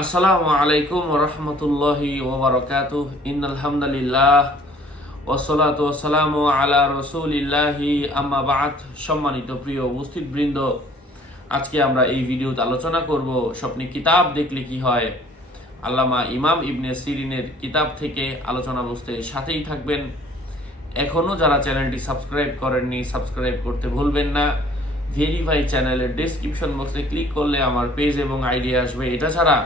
আসসালামু আলাইকুম ওয়া রাহমাতুল্লাহি ওয়া বারাকাতুহু ইন্নাল হামদুলিল্লাহ ওয়াসসালাতু ওয়াসসালামু আলা রাসূলিল্লাহি আম্মা বা'দ। সম্মানিত প্রিয় উপস্থিতবৃন্দ, আজকে আমরা এই ভিডিওতে আলোচনা করব স্বপ্নে কিতাব দেখলে কি হয়। আল্লামা ইমাম ইবনে সিরিনের কিতাব থেকে আলোচনা বুঝতে সাথেই থাকবেন। এখনও যারা চ্যানেলটি সাবস্ক্রাইব করেননি, সাবস্ক্রাইব করতে ভুলবেন না। ভেরিফাই চ্যানেলের ডেসক্রিপশন বক্সে ক্লিক করলে আমার পেজ এবং আইডি আসবে। এটা ছাড়া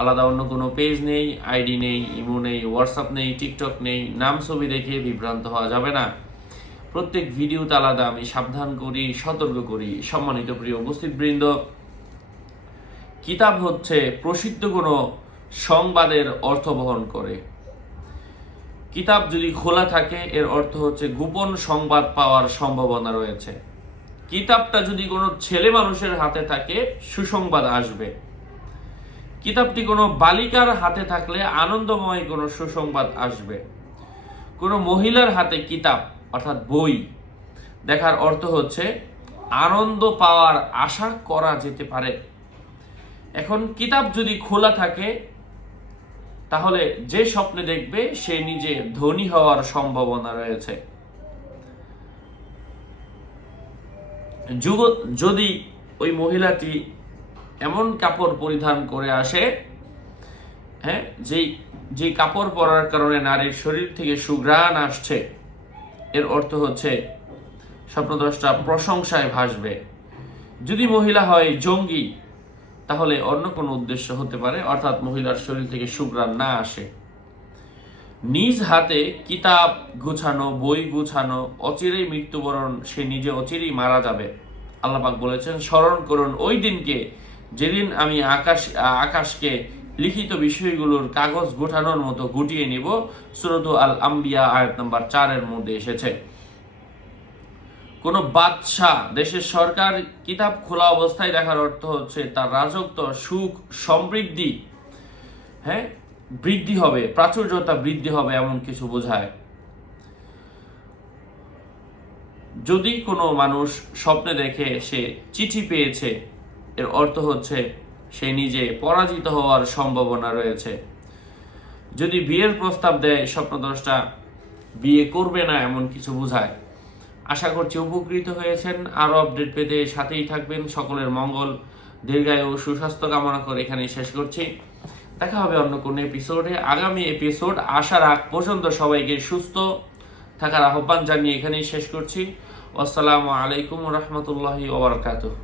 আলাদা অন্য কোনো পেজ নেই, আইডি নেই, ইমো নেই, হোয়াটসঅ্যাপ নেই, টিকটক নেই। নাম ছবি দেখে বিভ্রান্ত হওয়া যাবে না। প্রত্যেক ভিডিওতে আলাদা আমি সাবধান করি, সতর্ক করি। সম্মানিত প্রিয় উপস্থিতবৃন্দ, কিতাব হচ্ছে প্রসিদ্ধ কোনো সংবাদের অর্থ বহন করে। কিতাব যদি খোলা থাকে এর অর্থ হচ্ছে গোপন সংবাদ পাওয়ার সম্ভাবনা রয়েছে। কিতাবটা যদি কোনো ছেলে মানুষের হাতে থাকে সুসংবাদ আসবে। কিতাবটি কোনো বালিকার হাতে থাকলে আনন্দময় কোনো সুসংবাদ আসবে। কোনো মহিলার হাতে কিতাব অর্থাৎ বই দেখার অর্থ হচ্ছে আনন্দ পাওয়ার আশা করা যেতে পারে। এখন কিতাব যদি খোলা থাকে তাহলে যে স্বপ্নে দেখবে সে নিজে ধনী হওয়ার সম্ভাবনা রয়েছে। যদি ওই মহিলাটি এমন কাপড় পরিধান করে আসে, যে কাপড় পরার কারণে নারীর শরীর থেকে সুঘ্রাণ আসছে, এর অর্থ হচ্ছে স্বপ্নদ্রষ্টা প্রশংসায় ভাসবে। যদি মহিলা হয় জঙ্গি তাহলে অন্য কোনো উদ্দেশ্য হতে পারে, অর্থাৎ মহিলার শরীর থেকে সুঘ্রাণ না আসে। নিজ হাতে কিতাব গুছানো, বই গুছানো, অচিরেই মৃত্যুবরণ, সে নিজে অচিরেই মারা যাবে। আল্লাহ পাক বলেছেন, স্মরণ করুন ওই দিনকে যেদিন আমি আকাশকে লিখিত বিষয়গুলোর কাগজ গোটানোর মতো গুটিয়ে নিব। সূরা আল আম্বিয়া আয়াত নাম্বার 4 মধ্যে এসেছে। কোন বাদশাহ, দেশের সরকার কিতাব খোলা অবস্থায় দেখার অর্থ হচ্ছে তার রাজত্ব, সুখ, সমৃদ্ধি বৃদ্ধি হবে, প্রাচুর্যতা বৃদ্ধি হবে, এমন কিছু বোঝায়। যদি কোনো মানুষ স্বপ্নে দেখে সে চিঠি পেয়েছে, এর অর্থ হচ্ছে সে নিজে পরাজিত হওয়ার সম্ভাবনা রয়েছে। যদি বিয়ের প্রস্তাব দেয়, স্বপ্নদ্রষ্টা বিয়ে করবে না এমন কিছু বোঝায়। আশা করছি উপকৃত হয়েছেন। আরো আপডেট পেতে সাথেই থাকবেন। সকলের মঙ্গল, দীর্ঘায়ু ও সুস্বাস্থ্য কামনা করে এখানেই শেষ করছি। দেখা হবে অন্য কোনো এপিসোডে। আগামী এপিসোড আসার আগ পর্যন্ত সবাইকে সুস্থ থাকার আহ্বান জানিয়ে এখানেই শেষ করছি। আসসালামু আলাইকুম ওয়া রাহমাতুল্লাহি ওয়া বারাকাতুহু।